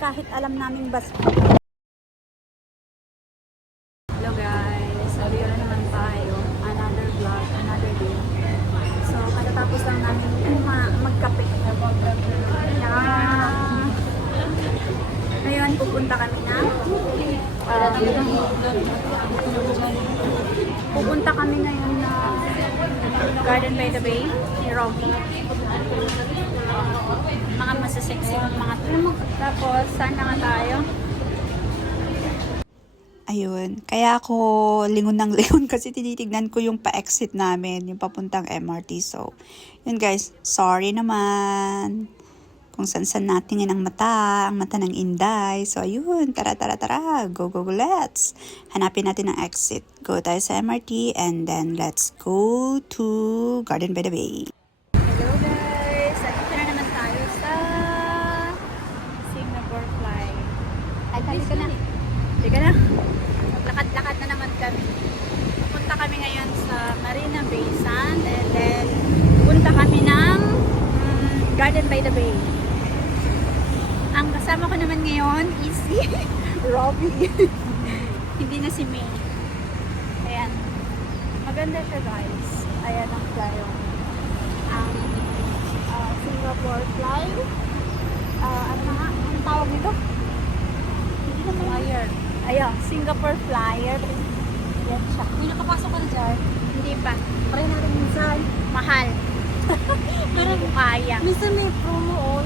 kahit alam naming bus. Hello guys, sabi na naman tayo. Another vlog, another day. So, katatapos lang namin magkape. Ngayon, pupunta kami na Garden by the Bay ni Robbie. Mga masasexy mga tulog. Tapos, saan na nga tayo? Ayun. Kaya ako lingon ng lingon kasi tinitignan ko yung pa-exit namin, yung papuntang MRT. So, yun guys, sorry naman. Kung saan-saan natingin ang mata ng Inday. So, ayun, tara. Go, let's. Hanapin natin ang exit. Go tayo sa MRT and then let's go to Garden by the Bay. Hello guys! Dito na naman tayo sa Singapore Fly. Ay, halika na. Halika na. Lakad-lakad na naman kami. Punta kami ngayon sa Marina Bay Sand and then punta kami ng Garden by the Bay. Ang kasama ko naman ngayon is si Robbie. Hindi na si May. Ayan. Maganda siya guys. Ayan ang flyo. Ang Singapore Fly. Ano nga? Anong tawag nito? Hindi na flyer. Ayan, Singapore Flyer. Yan siya. May nakapasok ka na dyan. Hindi pa. Try natin minsan. Mahal. Pero kaya. Minsan may promo o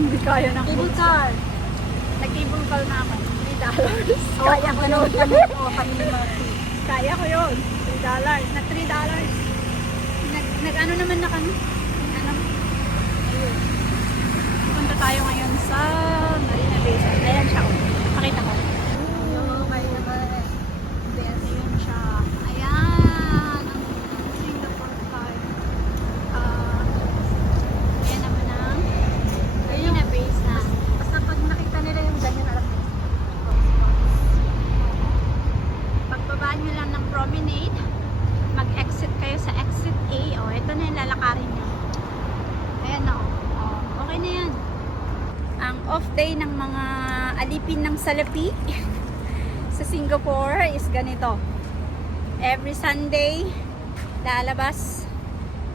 Hindi kaya ng cable car. Nag-cable call na ako. $3. Kaya ko yun. Kami ni Marty. Kaya ko yun. $3. Nag-$3. Nag-ano naman na kami. Ano? Ayun. Punta tayo ngayon sa Marina Bay Sands. Ayan siya. Pakita ko. Okay naman. Ayun siya. Ayan. Ang Singapore Fly. Ayan naman ang Marina Bay Sands. Basta pag nakita nila yung ganyan, alam mo. Pagbabaan nyo lang ng promenade, mag-exit kayo sa exit A. O, ito na yung lalakarin nyo. Ayan o. Okay na yan. Ang off day ng mga alipin ng salapi sa Singapore is ganito. Every Sunday, lalabas,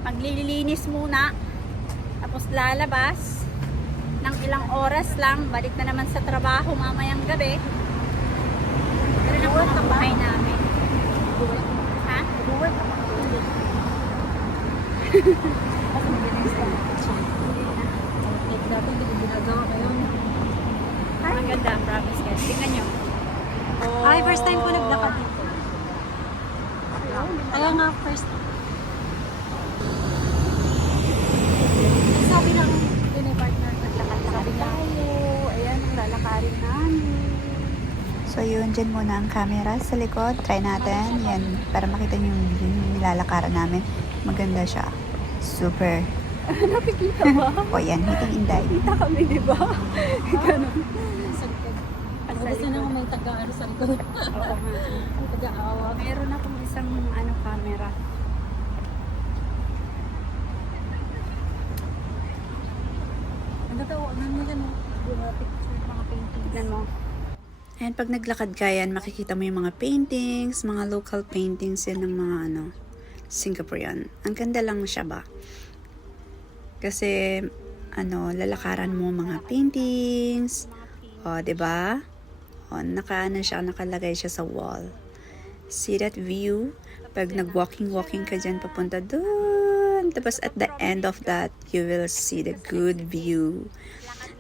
maglilinis muna, tapos lalabas ng ilang oras lang, balik na naman sa trabaho mamayang gabi. Pero lang mga bahay namin. Ha? Buwan ka pa. Hindi. Kasi mabilis ka. Dati hindi ko ginagawa ngayon. Ang ganda, promise guys. Tingnan nyo. Oh. Ay, first time ko naglakad dito. Kaya nga, first time. Sabi ng yun ay partner, naglakad-lakad tayo. Ayan, ang lalakarin namin. So, yun, dyan muna ang camera sa likod. Try natin. Yan, para makita nyo yung nilalakaran namin. Maganda siya. Super. Nakikita ba? O yan, hiting Inday. Kita kami, di ba? Ganun. Sa likod. Ang Gusto likod. naman may taga-ano sa likod. Oo nga. May taga-awa. Meron akong isang camera. Ang tatawa na nila no. Mga picture, mga painting. Tignan mo. And pag naglakad ka yan, makikita mo yung mga paintings, mga local paintings yan ng mga Singaporean. Ang ganda lang siya ba? Kasi, lalakaran mo mga paintings. O, diba? O, nakalagay siya sa wall. See that view? Pag nag-walking ka dyan, papunta doon. Tapos at the end of that, you will see the good view.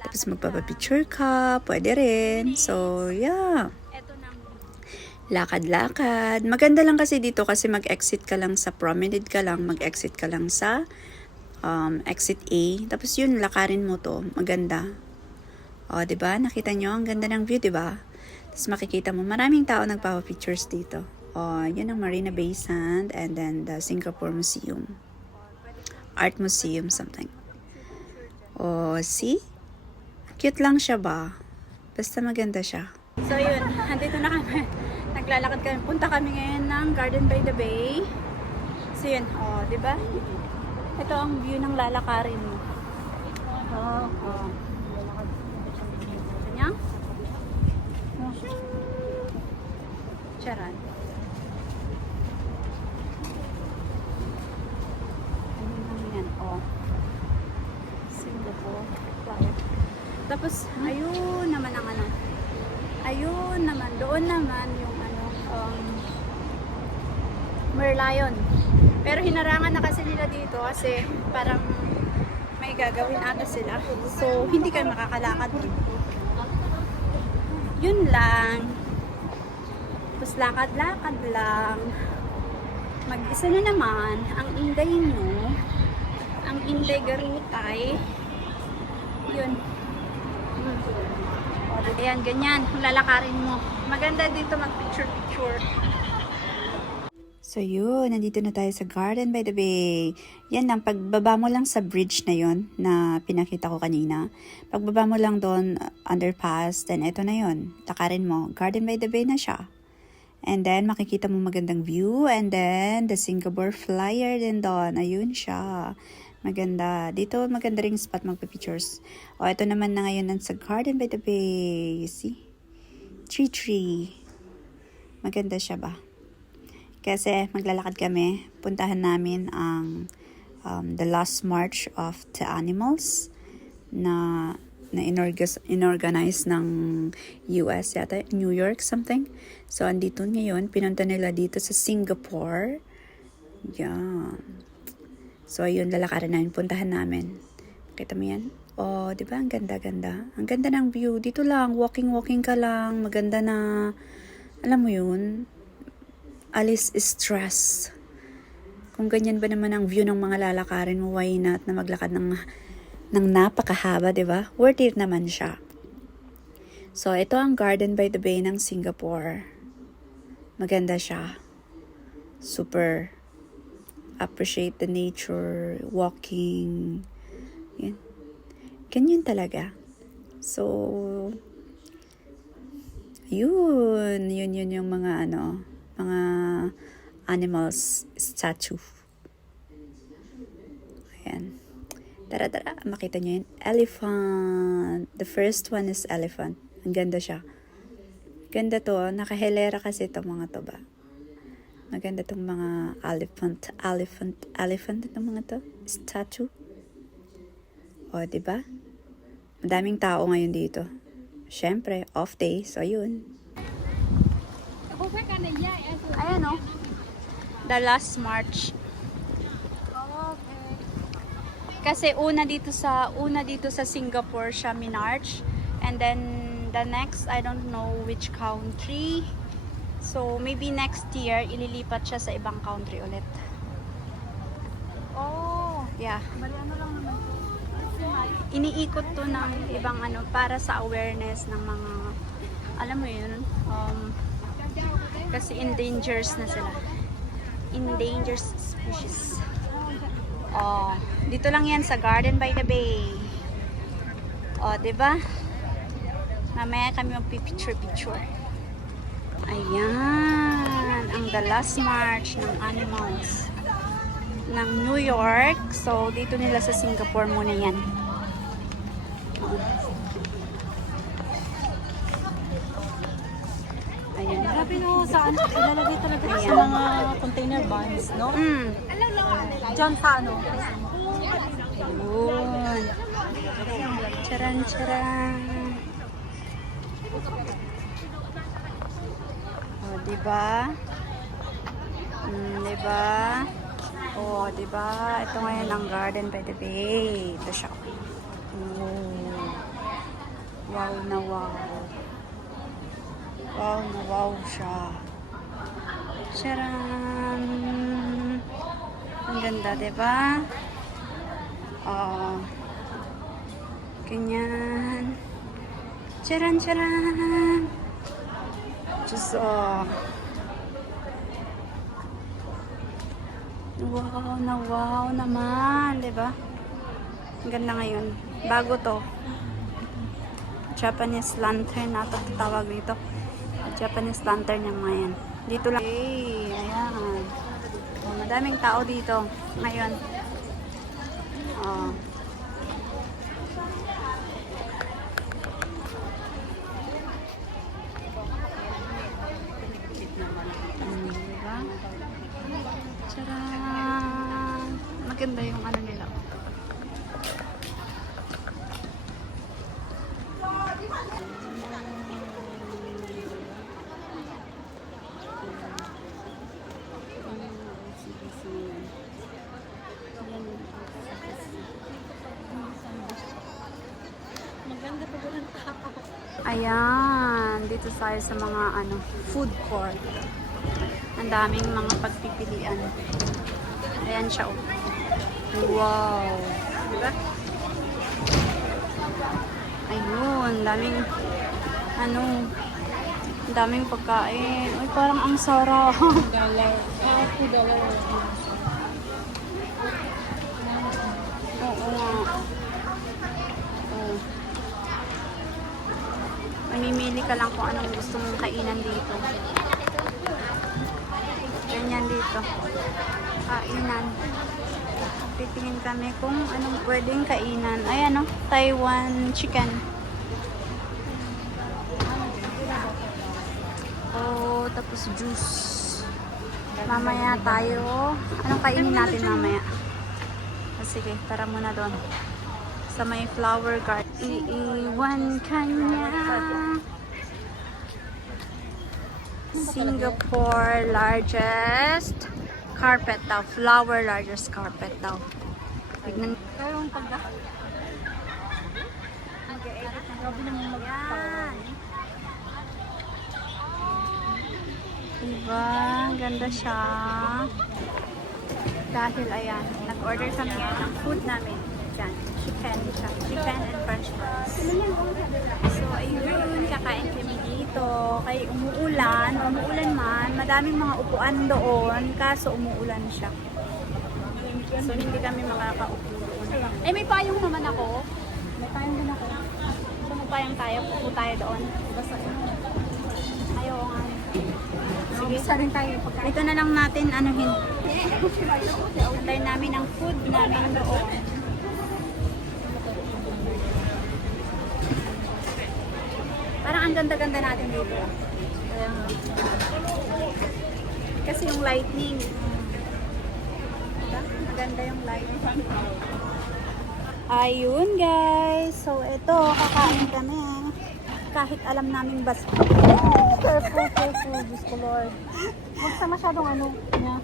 Tapos magpapapicture ka, pwede rin. So, yeah. Lakad-lakad. Maganda lang kasi dito kasi mag-exit ka lang sa promenade ka lang, mag-exit ka lang sa exit A. Tapos yun, lakarin mo to. Maganda. O, diba? Nakita nyo? Ang ganda ng view, diba? Tapos makikita mo, maraming tao nagpapapictures dito. O, yun ang Marina Bay Sand and then the Singapore Museum. Art Museum, something. O, see? Cute lang siya ba? Basta maganda siya. So yun, andito na kami. Naglalakad kami. Punta kami ngayon ng Garden by the Bay. So yun, di ba? Ito ang view ng lalakarin mo. Charan. Ano lang yan? Oh. Singapore. Flyer. Tapos, ayun naman ang ano. Ayun naman. Doon naman yung ano, Merlion. Pero hinarangan na kasi nila dito kasi parang may gagawin ata sila. So, hindi kayo makakalakad. Yun lang. Tapos lakad-lakad lang. Mag-isa na naman. Ang inday nyo. Ang inday garutay. Yun. Ayan, ganyan. Kung lalakarin mo. Maganda dito mag-picture-picture. So yun, nandito na tayo sa Garden by the Bay. Yan lang, pagbaba mo lang sa bridge na yon na pinakita ko kanina. Pagbaba mo lang doon, underpass, then eto na yon. Lakarin mo, Garden by the Bay na siya. And then, makikita mo magandang view. And then, the Singapore Flyer din doon. Ayun siya. Maganda. Dito, maganda ring spot magpa-pictures. O, ito naman na ngayon sa Garden by the Bay. You see? Tree. Maganda siya ba? Kasi maglalakad kami, puntahan namin ang the last march of the animals na inorganize ng US yata, New York something. So andito ngayon, pinunta nila dito sa Singapore. Yan. So ayun, lalakarin namin, puntahan namin. Kita mo yan? Oh, di ba? Ang ganda-ganda. Ang ganda ng view. Dito lang, walking ka lang. Maganda na, alam mo yun, alis stress. Kung ganyan ba naman ang view ng mga lalakarin mo, why not na maglakad ng napakahaba, di ba? Worth it naman siya. So, ito ang Garden by the Bay ng Singapore. Maganda siya. Super. Appreciate the nature, walking. Yan. Ganyan talaga. So, yun yung mga mga animals statue. Ayan. Tara, makita nyo yun. Elephant. The first one is elephant. Ang ganda siya. Ganda to. Nakahilera kasi itong mga to ba. Maganda itong mga elephant itong mga to. Statue. O, diba? Madaming tao ngayon dito. Syempre, off day. So, yun. Ayan o. The last march. Okay. Kasi una dito sa Singapore siya minarch. And then the next, I don't know which country. So maybe next year ililipat siya sa ibang country ulit. Oh, Yeah. bali ano lang naman. Iniikot to ng ibang para sa awareness ng mga, alam mo yun, kasi endangered na sila. Endangered species. Oh, dito lang yan sa Garden by the Bay. Oh, 'di ba? Mamaya kami magpi-picture. Ayan, ang the last march ng animals ng New York. So, dito nila sa Singapore muna yan. Oh. Ayan. Grabe no, saan ilalagay talaga sa Ayan. mga container vans, no? Mm. Diyan sa ano? Ayun. Charan. Oh, diba? Diba? Oh, diba? Ito ngayon ang Garden by the Bay. Ito siya. Oh. Wow na wow. Wow na wow siya. Charan! Ang ganda, diba? Oh. Ganyan. Charan! Diyos, oh. Wow na wow naman, diba? Ang ganda ngayon. Bago to. Japanese lantern na ito tawag dito. Japanese lantern yung mga yan. Dito lang. Hey, ayan. Oh, madaming tao dito ngayon. Oh. Ganda yung ano nila. Maganda pa walang tao. Ayan, dito tayo sa mga ano, food court. Ang daming mga pagpipilian. Ayan siya. Oh. Wow. Diba? Ayun, daming ano, daming pagkain. Uy, parang ang sarap. Dollar. $2. Oo nga. Oh. Mamimili ka lang kung anong gusto mong kainan dito. Ganyan dito. Kainan. Titingin kami kung anong pwedeng kainan. Ayan o, Taiwan chicken. Oh, tapos juice. Mamaya tayo. Anong kainin natin mamaya? Oh, sige, tara muna doon. Sa may flower garden. Iiwan ka niya. Singapore largest carpet daw. Flower largest carpet daw. Tignan. Pero ang pagka... Mag-edit na. Grabe naman Yan. Diba? Ganda siya. Dahil ayan, nag-order kami ng food namin. Diyan. Chicken siya. Chicken and french fries. So, ayun. Kakain kami dito. Kaya umuulan man. Madaming mga upuan doon. Kaso umuulan siya. So, hindi kami makakaupo doon. Eh, may payong naman ako. May payong din ako. So, magpayang tayo. Upo tayo doon. Basta Ayaw nga. sige, isa rin tayo pagkain. Ito na lang natin anuhin. Antay namin ang food namin doon. Parang ang ganda-ganda natin dito. Kaya nga. Kasi yung lightning. Diba? Maganda yung lightning. Ayun guys. So ito, kakain kami. Kahit alam namin basta. Careful. Diyos ko Lord. Huwag sa masyadong ano niya.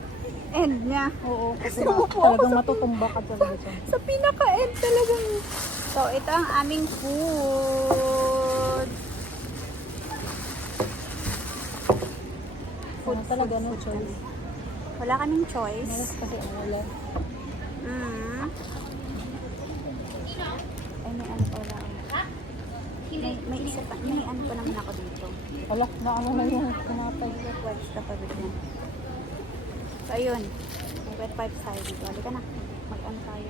End niya. Oo, kasi talagang matutumba ka talaga siya. Sa pinaka-end talagang. So, ito ang aming food. Food talaga, no choice. Wala kaming choice. Malas kasi ang wala. Mm. Ay, may ano pala. May isa pa. May ano pa naman ako dito. Wala, naano na yung tinapay. Wedge ka pa dito. So, ayun. May wet pipe tayo dito. Halika na. Mag-ano tayo.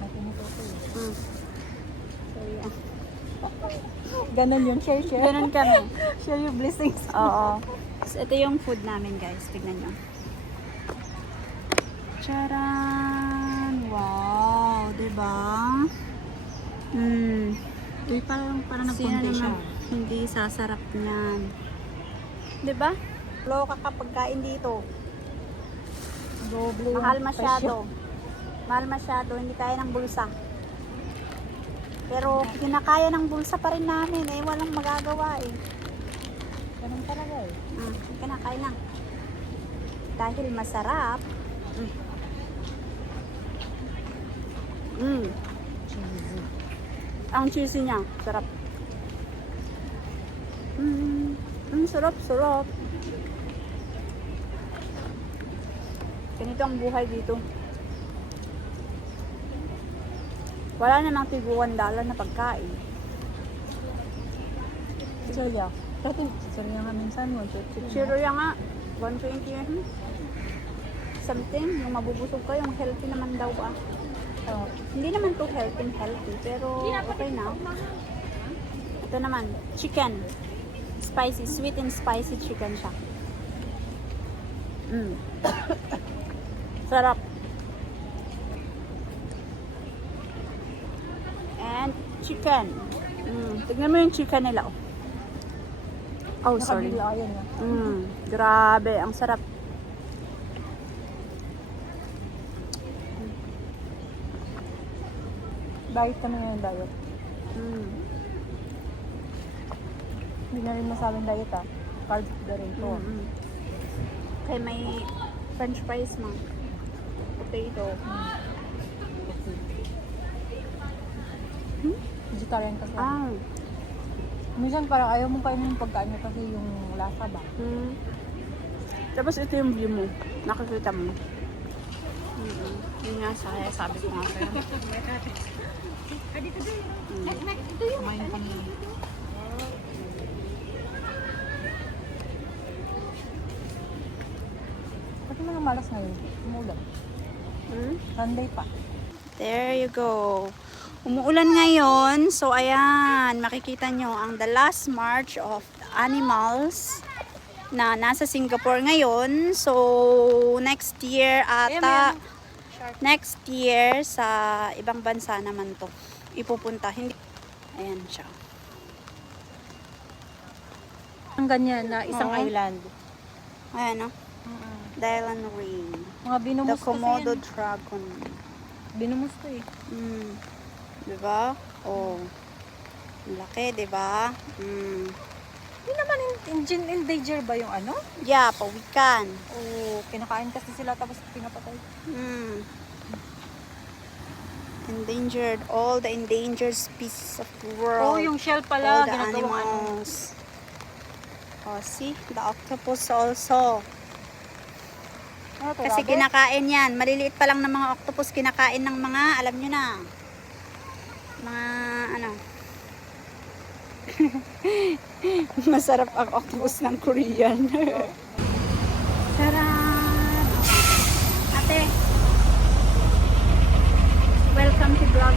Natin ito ito eh. Mm. So, yeah. Ganun yun, share. Ganun kami. Share your blessings. Oo. So, ito yung food namin, guys. Tignan nyo. Charan! Wow! Diba? Uy, parang Sino nagpunti siya. naman hindi sasarap niyan? Diba? Loka kapag kain dito. Doble yung Mahal presyo. masyado. Mahal masyado. Hindi kaya ng bulsa. Pero kinakaya ng bulsa pa rin namin eh. Walang magagawa eh. Ganun talaga eh. Kinakain na. Dahil masarap. Cheesy. Ang cheesy niya. Sarap. Sarap. Ganito ang buhay dito. Wala namang tiguan $1 na pagkain. Chichirya. Dati, chichirya nga minsan mo. Chichirya nga. 120 yun. Something. Yung mabubusog ka. Yung healthy naman daw ba? Oh. Hindi naman to healthy. Pero okay na. Ito naman. Chicken. Spicy. Sweet and spicy chicken siya. Sarap. And chicken. Tignan mo yung chicken nila. Oh. Oh, sorry. Nakabili ako yan. Grabe, ang sarap. Diet kami ngayon, diet. Hindi na rin masabing diet ah. Carbs na rin to. Okay, may french fries mo. Potato. Vegetarian kasi. Ah. Minsan parang ayaw mo kainin yung pagkain niya kasi yung lasa ba. Tapos ito yung view mo. Nakikita mo. Yun nga sabi ko nga sa'yo. Kumain kami. Pati mga malas ngayon. Umulan. Sunday pa. There you go. Umuulan ngayon. So, ayan. Makikita nyo ang the last march of animals na nasa Singapore ngayon. So, next year ata, next year sa ibang bansa naman to ipupunta. Hindi. Ayan siya. Ang ganyan na isang Oo. island. Ayan, no? Dylan Ring. Mga The binumus kasi Komodo yan. Dragon. Binumus to eh. Diba? Oh. Ang laki, diba? Hindi naman in danger ba yung ano? Yeah, pawikan. O kinakain kasi sila tapos pinapatay. Endangered. All the endangered species of the world. Oh, yung shell All pala. the Ginagawang ano. animals. Oh, see? The octopus also. Ano to, Kasi rabbit? kinakain yan. Maliliit pa lang ng mga octopus kinakain ng mga, alam nyo na. Mga, ano. Masarap ang octopus ng Korean. Sarap! Ate, welcome to vlog.